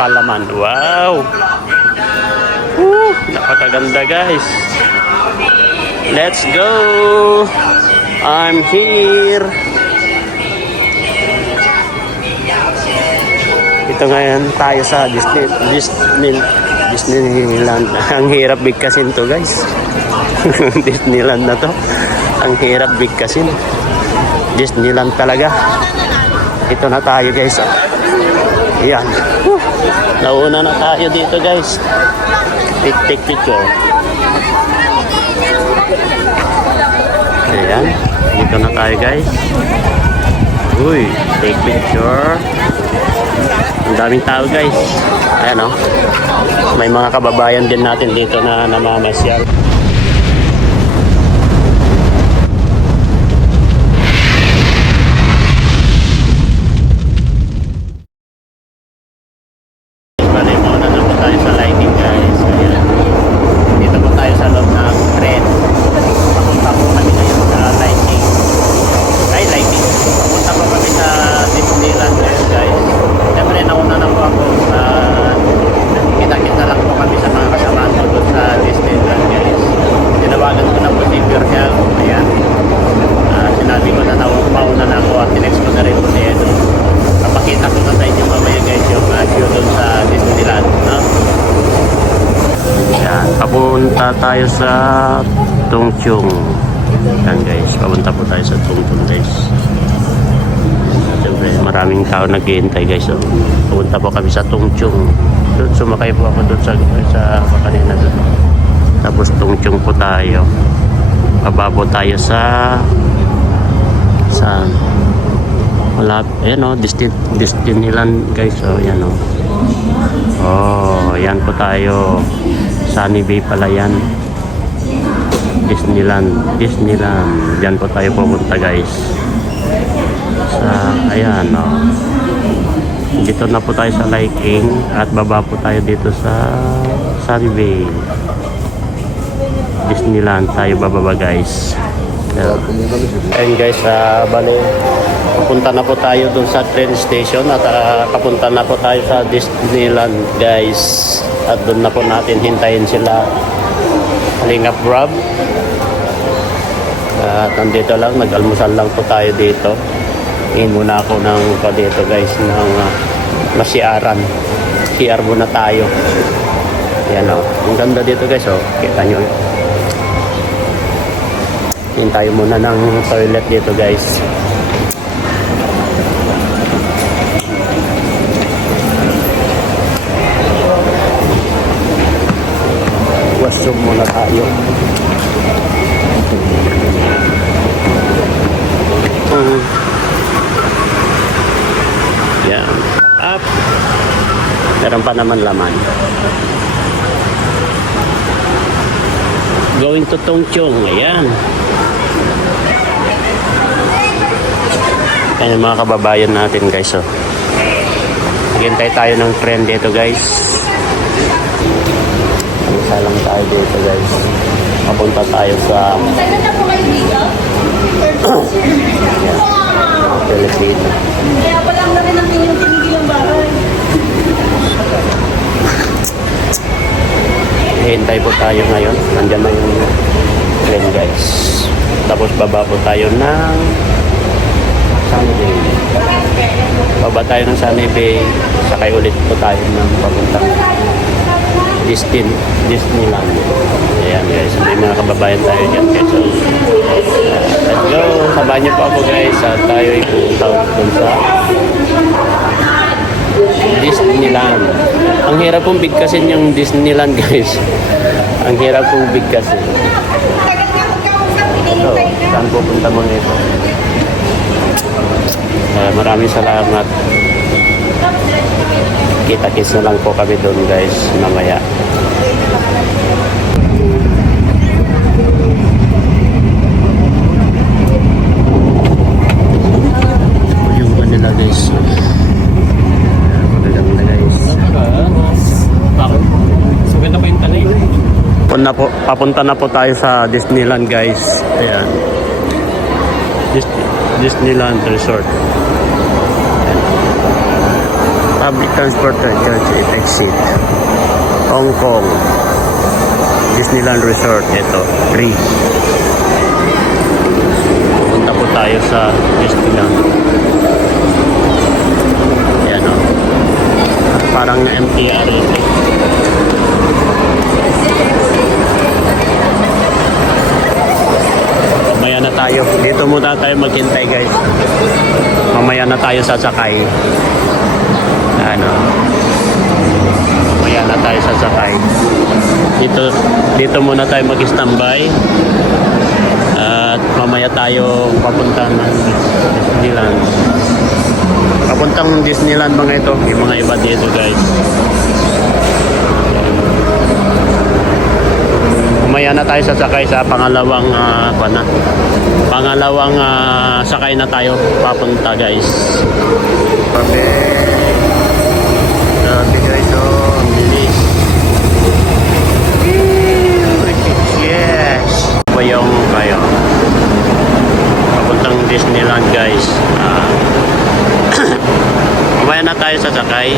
Halaman. Wow! Napakaganda guys. Let's go! I'm here. Ito ngayon tayo sa Disneyland. Ang hirap bigkasin to guys. Disneyland na to. Ang hirap bigkasin. Disneyland talaga. Ito na tayo guys. Ayan. Nauna na tayo dito guys. Take picture. Ayan. Dito na tayo guys. Uy, take picture. Ang daming tao guys. Ayan o. May mga kababayan din natin dito na namamasyal. Papunta tayo sa Tongchong. Yan guys, papunta po tayo sa Tongchong guys. Siyempre maraming tao naghihintay guys. So, papunta po kami sa Tongchong. Doon sumakay po ako doon sa kanina doon. Tapos Tongchong po tayo. Baba po tayo sa wala, ayan o, Disneyland guys. So, ayan o. Oh, ayan po tayo. Sunny Bay pala yan. Disneyland. Diyan po tayo pupunta guys. Ayan o. Dito na po tayo sa Liking. At baba po tayo dito sa Sunny Bay. Disneyland tayo bababa guys. Ayan guys, bali papunta na po tayo dun sa train station at papunta na po tayo sa Disneyland guys. At doon na po natin hintayin sila Lingap Grab. At nandito lang, nag-almusal lang po tayo dito. Iin muna ako ng dito guys ng masiaran. CR muna tayo. Ayan o, ang ganda dito guys o, kita nyo. Hintayin muna ng toilet dito guys. Washroom muna tayo. Yan. Up. Meron pa naman laman. Going to Tongchong. Ayan. Ayan yung mga kababayan natin guys. So, hintay tayo ng trend dito guys. Isa lang tayo dito guys. Papunta tayo sa Pilipino. Kaya palang na rin ang inyong tinigilang bahay. Hintay po tayo ngayon. Nandiyan na yung train guys. Tapos baba po tayo ng Sunny Bay. Baba tayo ng Sunny Bay. Sakay ulit po tayo ng papuntang Disneyland. Ayan guys, may mga kababayan tayo dyan guys. So, let's go, sabahan niyo po ako guys at tayo ipunta dun sa Disneyland. Ang hirap pong bigkasin yung Disneyland guys. Ang hirap pong bigkasin. So, saan pupunta mo nito? Maraming salamat. Kita-kits na lang po kami doon guys mamaya. Yung kanila guys. Magaganda guys. Suganda pa yung tanay. Papunta na po tayo sa Disneyland guys. Ayan. Disneyland Resort. Public transport charge exit. Hong Kong. Disneyland Resort. Ito, free. Punta po tayo sa Disneyland. Ayan o. Parang MTR ito. Mamaya na tayo. Dito muna tayo maghintay guys. Mamaya na tayo sasakay. Ano? Mamaya na tayo sasakay. Dito muna tayo mag-standby. At mamaya tayo papunta ng Disneyland. Papuntang Disneyland mga ito. Yung mga iba dito guys. Mamaya na tayo sasakay sa pangalawang pangalawang sakay na tayo papunta guys. Grabe guys, oh, ang bilis. Yes. Ba yung kayo? Papuntang Disneyland guys. Mamaya na tayo sasakay.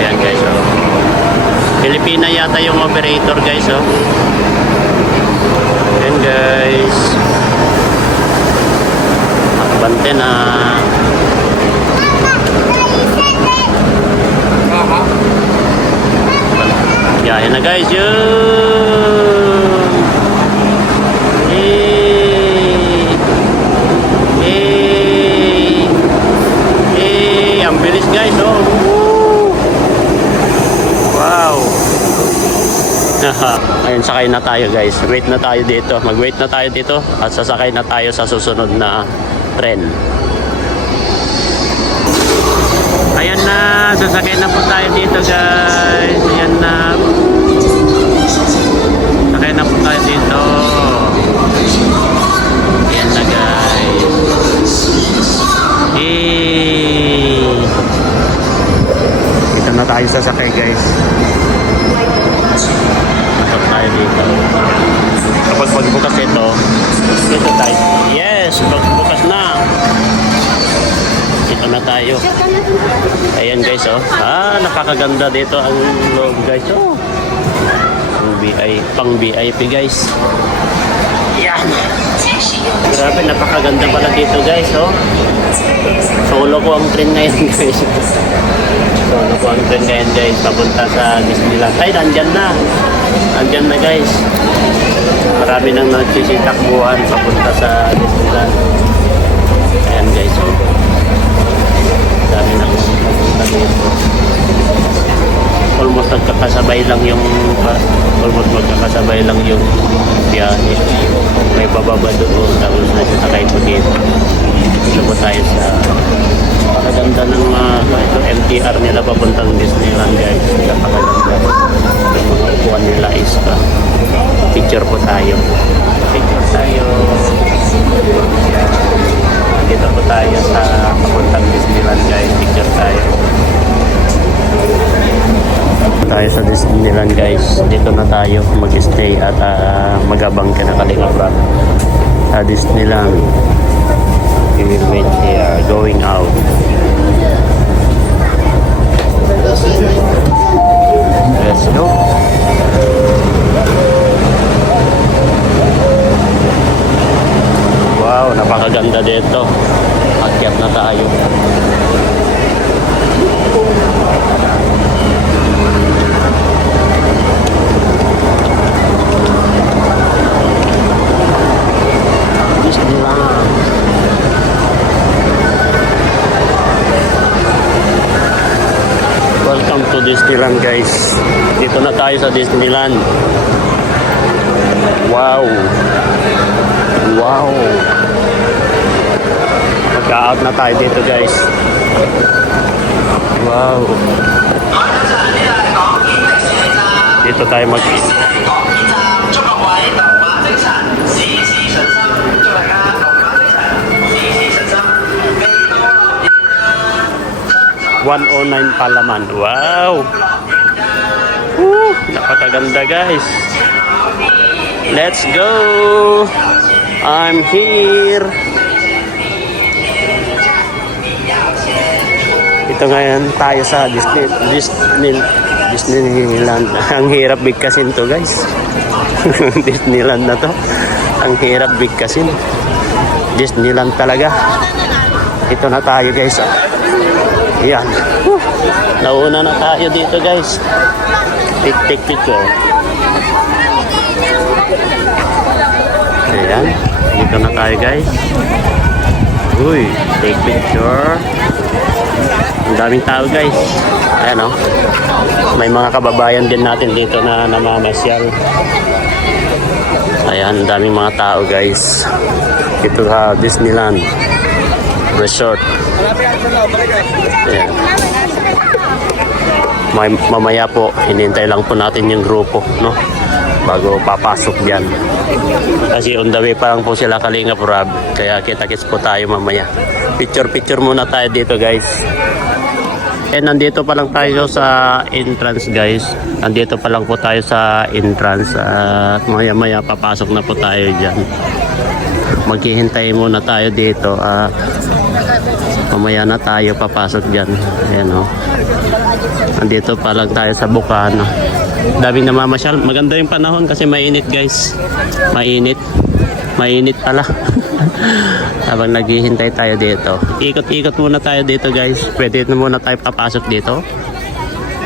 Ayan guys, oh. Pilipina yata yung operator guys, oh. Ayan guys. Bante na. Yahin na guys, yun. Ang bilis guys, oh. Wow. Ayun, sakay na tayo guys. Wait na tayo dito. Mag-wait na tayo dito at sasakay na tayo sa susunod na tren. Ayan na, sasakay na po tayo dito guys. Ayan na. Sakay na po tayo dito. Ayan na guys. Dito na tayo sasakay guys. Pasok tayo dito. Kapag magbukas ito, dito tayo. Yes, magbukas na. Dito na tayo. Ayan guys, oh. Nakakaganda dito ang loob guys, oh. Pang VIP guys. Yan. Grabe, napakaganda pala dito guys, oh. Solo ko ang train ngayon guys. Solo ko ang train ngayon guys. Papunta sa Disneyland. Ay, nandyan na. Nandyan na guys. Marami nang nagsisitakbuhan papunta sa Disneyland. Ayan guys, oh. Dami nang papunta dito. Almost magkakasabay lang yung biyahe. May bababa doon tapos nagsasakay po dito. Dito po tayo sa magaganda ng ito, MTR nila papuntang Disneyland guys. Napakaganda. Yung mga upuan nila is picture po tayo. Picture tayo. Dito po tayo sa papuntang Disneyland guys. Picture tayo. Tayo sa Disneyland guys. Dito na tayo mag-stay at magabang kinakalinga ba sa Disneyland. We will wait here going out. Let's go. Wow, napakaganda dito. Akyat na tayo. Welcome to Disneyland guys. Dito na tayo sa Disneyland. Wow. Wow. Mag-out na tayo dito guys. Wow. Dito tayo mag-eat. $109 Palaman. Wow! Woo! Napakaganda guys. Let's go! I'm here. Dito ngayon tayo sa Disneyland. Ang hirap bigkasin to guys. Disneyland na to. Ang hirap bigkasin. Disneyland talaga. Ito na tayo guys. Ayan. Nauna na tayo dito guys. Take picture. Ayan. Dito na tayo guys. Uy, take picture. Ang daming tao guys. Ayan o. May mga kababayan din natin dito na namamasyal. Ayan, ang daming mga tao guys. Dito sa Disneyland Resort. Ayan. Mamaya po, hinintay lang po natin yung grupo, no? Bago papasok diyan. Kasi on the way pa lang po sila Kalingap Rob. Kaya kita-kits po tayo mamaya. Picture muna tayo dito guys. Nandito pa lang tayo sa entrance guys. Nandito pa lang po tayo sa entrance. At maya papasok na po tayo dyan. Maghihintay muna tayo dito. Mamaya na tayo papasok dyan. Ayan o. Nandito pa lang tayo sa Bukana. Daming namamasyal. Maganda yung panahon kasi mainit guys. Mainit pala. Habang naghihintay tayo dito. Ikot-ikot muna tayo dito guys. Pwede na muna tayo papasok dito.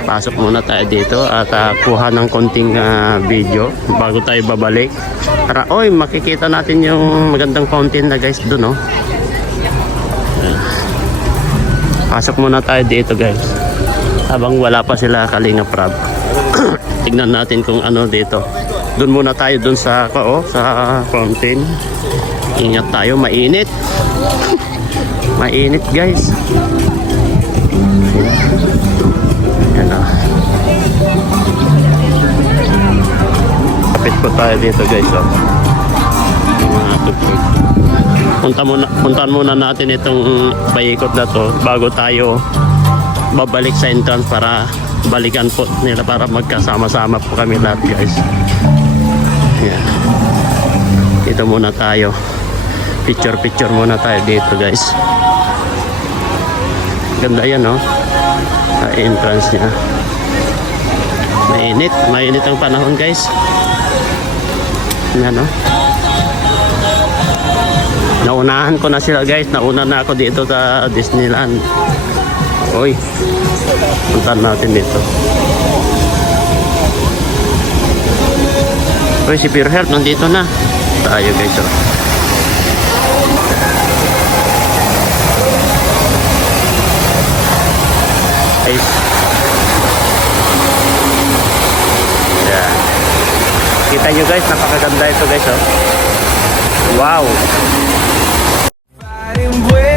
Pasok muna tayo dito at kuha ng konting video bago tayo babalik. Para makikita natin yung magandang fountain na guys doon, no? Pasok muna tayo dito guys. Habang wala pa sila Kalingap Rob. Tignan natin kung ano dito. Doon muna tayo doon sa fountain. Ingat tayo, mainit. Mainit guys. Yan na. Kapit po tayo dito guys. Mga tugtog. Puntahan muna natin itong paikot na to bago tayo babalik sa entrance para balikan po nila para magkasama-sama po kami lahat guys. Yan. Dito muna tayo. Picture muna tayo dito guys. Ganda yan, no? Entrance niya. Mainit ang panahon guys. Yan, no? Naunahan ko na sila guys. Nauna na ako dito sa Disneyland. Uy, puntahan natin dito. Uy, si Pure Health nandito na. Tayo guys, oh. Guys. Yeah. Kita nyo guys, napakaganda ito guys, oh. Wow. Fighting with